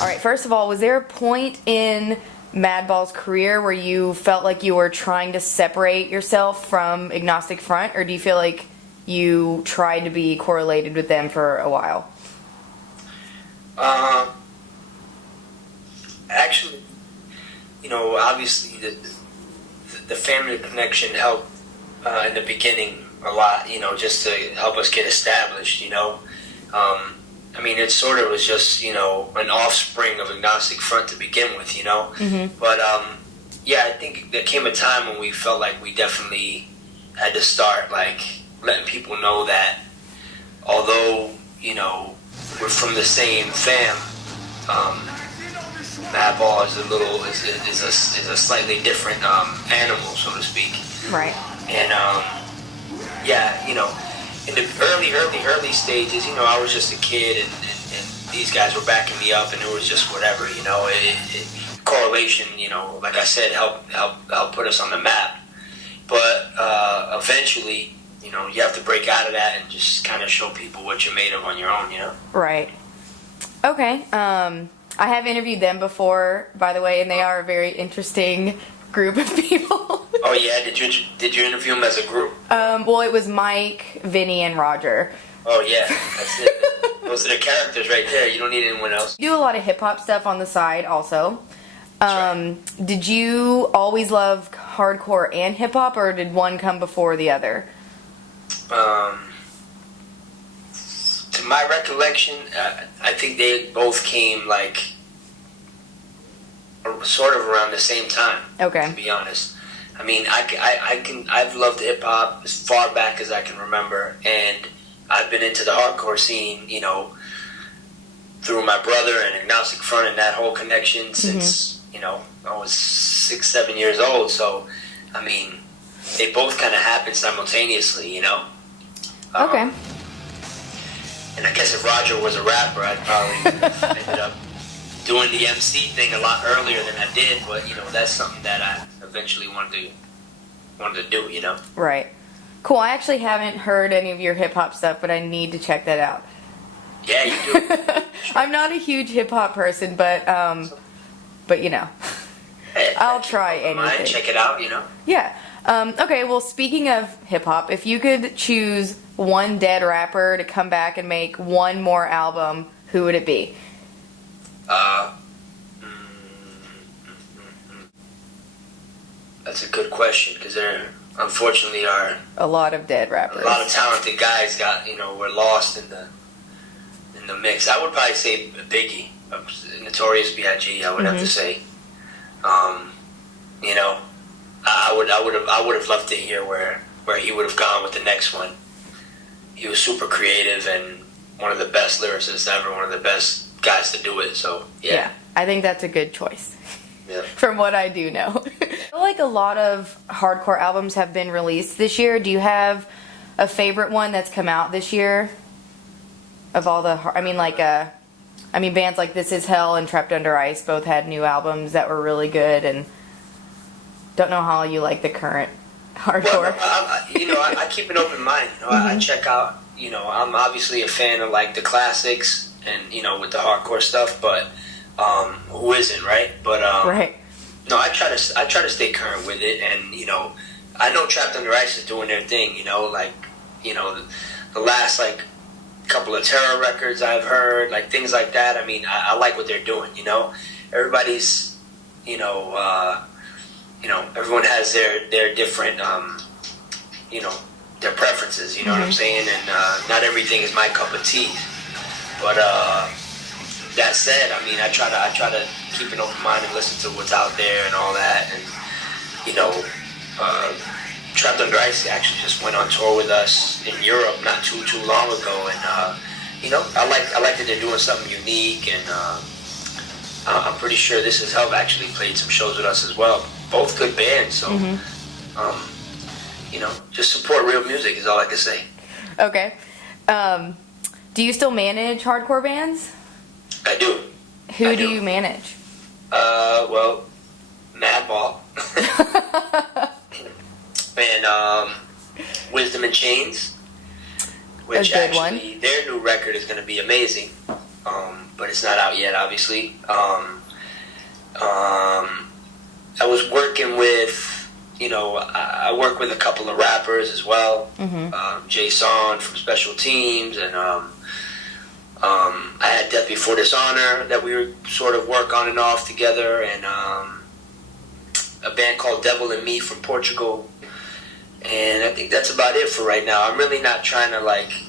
All right, first of all, was there a point in Madball's career where you felt like you were trying to separate yourself from Agnostic Front, or do you feel like you tried to be correlated with them for a while? Actually, obviously the family connection helped in the beginning a lot, just to help us get established, it sort of was just, an offspring of Agnostic Front to begin with, Mm-hmm. But, I think there came a time when we felt like we definitely had to start, letting people know that although, we're from the same fam, Madball is is a slightly different animal, so to speak. Right. And in the early stages, I was just a kid, and these guys were backing me up, and it was just whatever, correlation, like I said, help put us on the map. But eventually, you have to break out of that and just kind of show people what you're made of on your own, Right. Okay. I have interviewed them before, by the way, and they are a very interesting group of people. Oh yeah, did you interview them as a group? Well, it was Mike, Vinny, and Roger. Oh yeah, that's it. Those are the characters right there. You don't need anyone else. You do a lot of hip hop stuff on the side, also. Right. Did you always love hardcore and hip hop, or did one come before the other? To my recollection, I think they both came sort of around the same time. Okay. To be honest, I've loved hip hop as far back as I can remember, and I've been into the hardcore scene, through my brother and Agnostic Front and that whole connection since I was 6-7 years old. So, they both kind of happened simultaneously, Okay. And I guess if Roger was a rapper, I'd probably ended up doing the MC thing a lot earlier than I did. But that's something that I eventually wanted to do. Right. Cool. I actually haven't heard any of your hip hop stuff, but I need to check that out. Yeah, you do. Sure. I'm not a huge hip hop person, but Hey, I'll try anything. Check it out. Yeah. Okay, well, speaking of hip-hop, if you could choose one dead rapper to come back and make one more album, who would it be? That's a good question, because there, unfortunately, are A lot of dead rappers. a lot of talented guys were lost in the mix. I would probably say Biggie, Notorious B.I.G. I would have to say. I would have loved to hear where he would have gone with the next one. He was super creative and one of the best lyricists ever, one of the best guys to do it. So yeah, I think that's a good choice. Yeah. From what I do know. I feel like a lot of hardcore albums have been released this year. Do you have a favorite one that's come out this year? Of all the, bands like This Is Hell and Trapped Under Ice both had new albums that were really good, and don't know how you like the current hardcore. Well, I keep an open mind. I check out. I'm obviously a fan of the classics and with the hardcore stuff, but who isn't, right? But right. No, I try to stay current with it, and I know Trapped Under Ice is doing their thing. The last couple of Terror records I've heard, things like that. I like what they're doing. Everybody's everyone has their different their preferences. You know what I'm saying? And not everything is my cup of tea. But that said, I try to keep an open mind and listen to what's out there and all that. And Trapped Under Ice actually just went on tour with us in Europe not too long ago, and I like that they're doing something unique, and I'm pretty sure This Is Hell actually played some shows with us as well. Both good bands, so just support real music is all I can say. Okay. Do you still manage hardcore bands? I do. Who do you manage? Well, Madball. And Wisdom in Chains. which good actually one. their new record is going to be amazing, but it's not out yet, obviously. I was working with, I work with a couple of rappers as well. Jason from Special Teams, and I had Death Before Dishonor that we would sort of work on and off together, and a band called Devil and Me from Portugal. And I think that's about it for right now. I'm really not trying to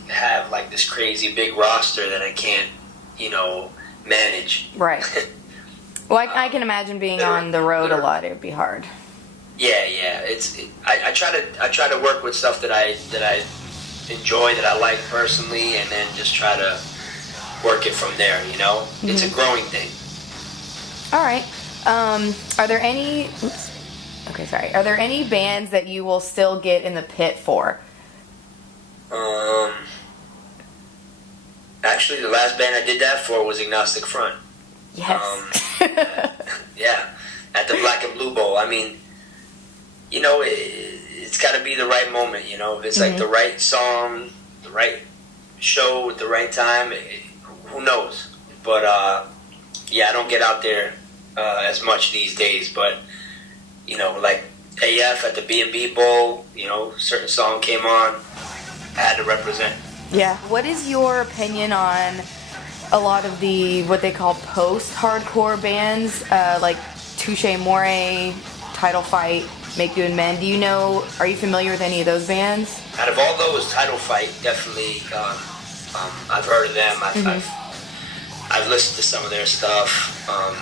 have this crazy big roster that I can't, manage. Right. Well, I can imagine being on the road a lot. It would be hard. Yeah. I try to work with stuff that I enjoy, that I like personally, and then just try to work it from there. It's a growing thing. All right. Are there any? Okay, sorry. Are there any bands that you will still get in the pit for? Actually, the last band I did that for was Agnostic Front. Yes. Yeah, at the Black and Blue Bowl. I mean, it's got to be the right moment. If it's like the right song, the right show at the right time, who knows? But yeah, I don't get out there as much these days. But like AF at the B&B Bowl, certain song came on, I had to represent. Yeah. What is your opinion on a lot of the what they call post-hardcore bands, like Touche Amore, Title Fight, Make Do and Mend? Are you familiar with any of those bands? Out of all those, Title Fight, definitely, I've heard of them. I've listened to some of their stuff. A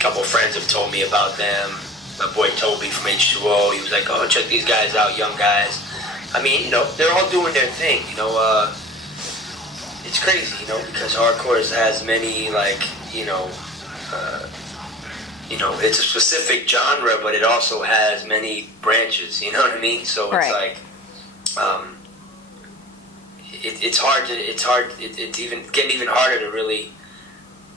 couple of friends have told me about them. My boy Toby from H2O, he was like, oh, check these guys out, young guys. I mean, they're all doing their thing, it's crazy, because hardcore has many, it's a specific genre, but it also has many branches, you know what I mean? So it's right. it's getting even harder to really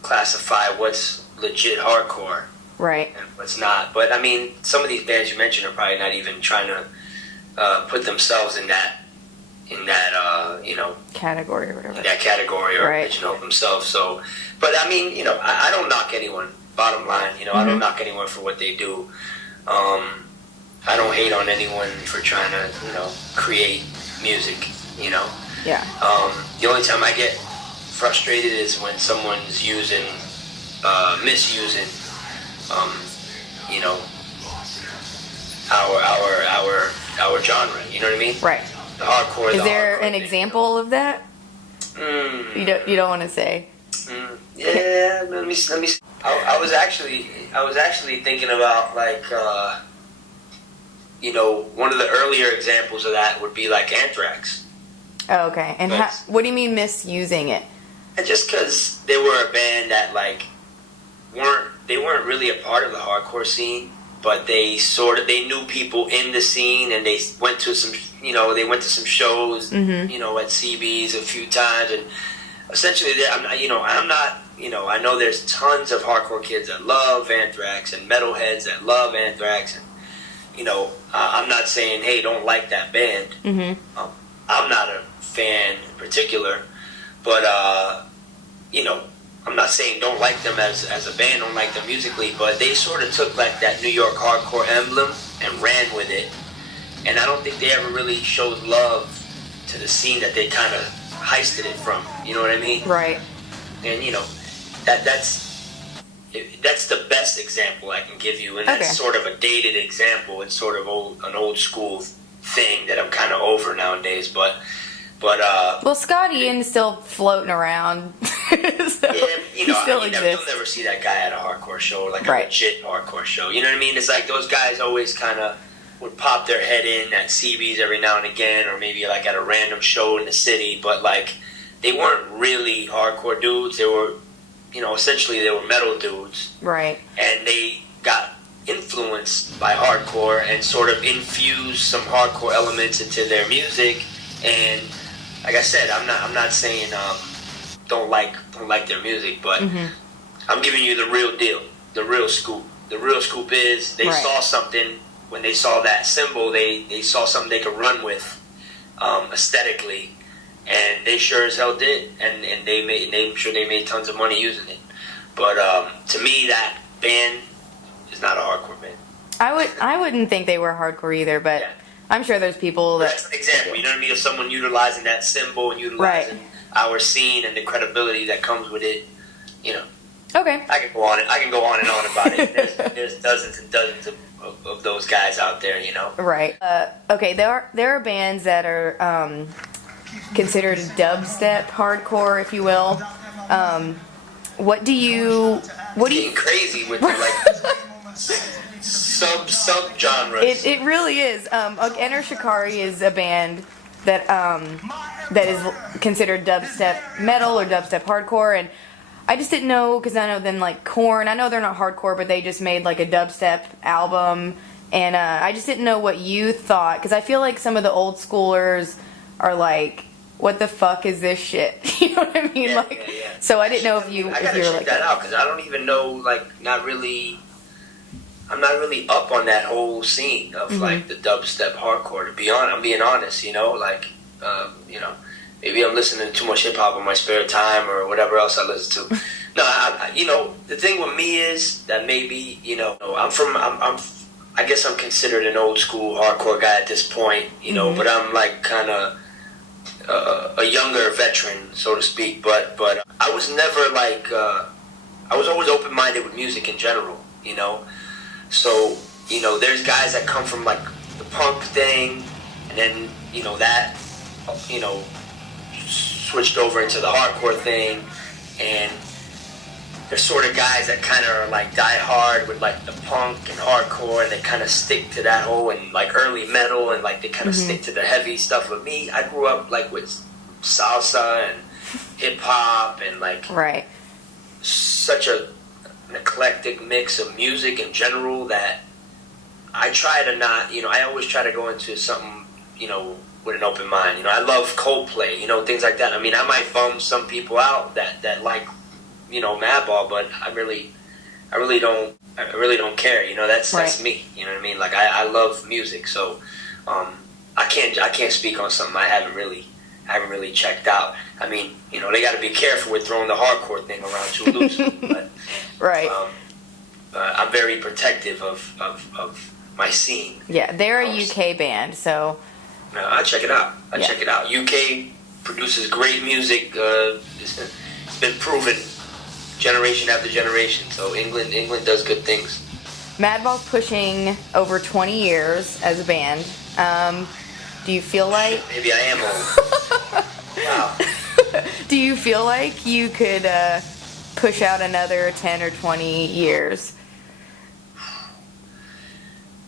classify what's legit hardcore. Right. And what's not. But I mean, some of these bands you mentioned are probably not even trying to put themselves in that category or whatever. That category or right. themselves. So, but I mean, I don't knock anyone. Bottom line, I don't knock anyone for what they do. I don't hate on anyone for trying to, create music. Yeah. The only time I get frustrated is when someone's misusing, our genre. You know what I mean? Right. The hardcore. Is there an example of that? You don't want to say. Yeah. Let me. I was actually thinking about one of the earlier examples of that would be like Anthrax. Oh, okay. And what do you mean misusing it? And just because they were a band that weren't really a part of the hardcore scene, but they knew people in the scene, and they went to some shows, at CB's a few times, and essentially, I know there's tons of hardcore kids that love Anthrax and metalheads that love Anthrax, and I'm not saying, hey, don't like that band. I'm not a fan in particular, but I'm not saying don't like them as a band, don't like them musically, but they sort of took like that New York hardcore emblem and ran with it, and I don't think they ever really showed love to the scene that they kind of heisted it from. You know what I mean? Right. And that's the best example I can give you, and that's sort of a dated example. It's sort of an old school thing that I'm kind of over nowadays, but well, Scott Ian's still floating around. So yeah, he still exists. You'll never see that guy at a hardcore show, like a legit hardcore show. You know what I mean? It's like those guys always kind of would pop their head in at CB's every now and again, or maybe like at a random show in the city, but they weren't really hardcore dudes. They were, essentially they were metal dudes. Right. And they got influenced by hardcore and sort of infused some hardcore elements into their music. And like I said, I'm not saying don't like their music, but I'm giving you the real deal, the real scoop. The real scoop is they saw something when they saw that symbol. They saw something they could run with, aesthetically, and they sure as hell did, and I'm sure they made tons of money using it. But to me, that band is not a hardcore band. I wouldn't think they were hardcore either, but Yeah. I'm sure there's people that. That's an example. You know what I mean? Of someone utilizing that symbol and utilizing our scene and the credibility that comes with it. You know. Okay. I can go on and on about it. There's dozens and dozens of those guys out there, you know. Right. Okay. There are bands that are considered Getting what do you crazy with the, like sub genres. It really is. Enter Shikari is a band that that is considered dubstep metal or dubstep hardcore, and I just didn't know, because I know them like Korn. I know they're not hardcore, but they just made like a dubstep album, and I just didn't know what you thought, because I feel like some of the old schoolers are like, what the fuck is this shit? You know what I mean? Yeah. So I didn't know if you I gotta were check like that out, because I don't even know, like, I'm not really up on that whole scene of like the dubstep hardcore. To be honest, I'm being honest, you know, like, you know, maybe I'm listening to too much hip hop in my spare time or whatever else I listen to. No, you know, the thing with me is that maybe, you know, I guess I'm considered an old school hardcore guy at this point, you know, but I'm like kind of a younger veteran, so to speak. But I was never like, I was always open minded with music in general, you know. So, you know, there's guys that come from like the punk thing, and then, you know, that, you know, switched over into the hardcore thing, and they're sort of guys that kind of are like die hard with like the punk and hardcore, and they kind of stick to that whole, and like early metal, and like they kind of stick to the heavy stuff. With me, I grew up like with salsa and hip hop and like such an eclectic mix of music in general that I try to not, you know, I always try to go into something, you know, with an open mind. You know, I love Coldplay, you know, things like that. I mean, I might bum some people out that like, you know, Madball, but I really don't care. You know, that's me. You know what I mean? Like I love music, so I can't speak on something I haven't really checked out. I mean, you know, they got to be careful with throwing the hardcore thing around too loosely. But I'm very protective of my scene. Yeah, they're a UK band, so I check it out. Check it out. UK produces great music. It's been proven generation after generation. So England does good things. Madball's pushing over 20 years as a band. Do you feel like... Maybe I am old. Wow. Do you feel like you could push out another 10 or 20 years?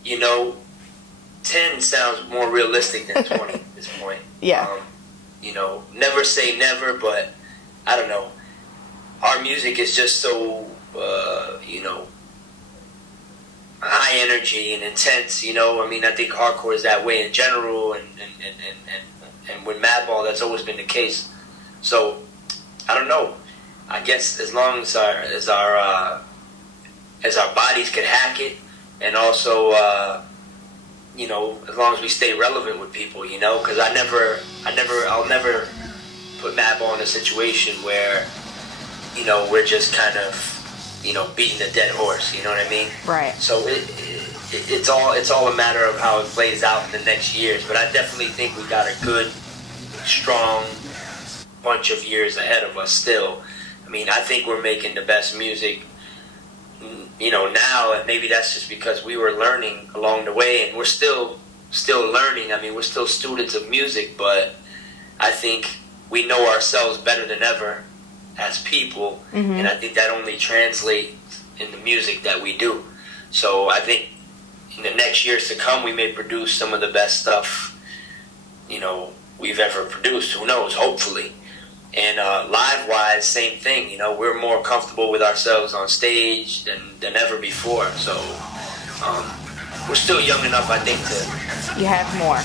You know, 10 sounds more realistic than 20 at this point. Yeah. You know, never say never, but I don't know. Our music is just so, you know, high energy and intense, you know. I mean, I think hardcore is that way in general, and with Madball, that's always been the case. So, I don't know. I guess as long as our bodies can hack it, and also, you know, as long as we stay relevant with people, you know, because I'll never put Madball in a situation where, you know, we're just kind of, you know, beating a dead horse. You know what I mean? Right. So it's all a matter of how it plays out in the next years. But I definitely think we got a good, strong bunch of years ahead of us still. I mean, I think we're making the best music, you know, now, and maybe that's just because we were learning along the way, and we're still learning. I mean, we're still students of music, but I think we know ourselves better than ever as people, and I think that only translates in the music that we do. So I think in the next years to come, we may produce some of the best stuff, you know, we've ever produced. Who knows? Hopefully. And live-wise, same thing. You know, we're more comfortable with ourselves on stage than ever before. So we're still young enough, I think, to You have more.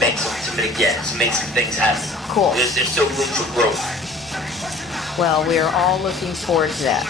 make some things happen. Cool. There's still room for growth. Well, we are all looking forward to that.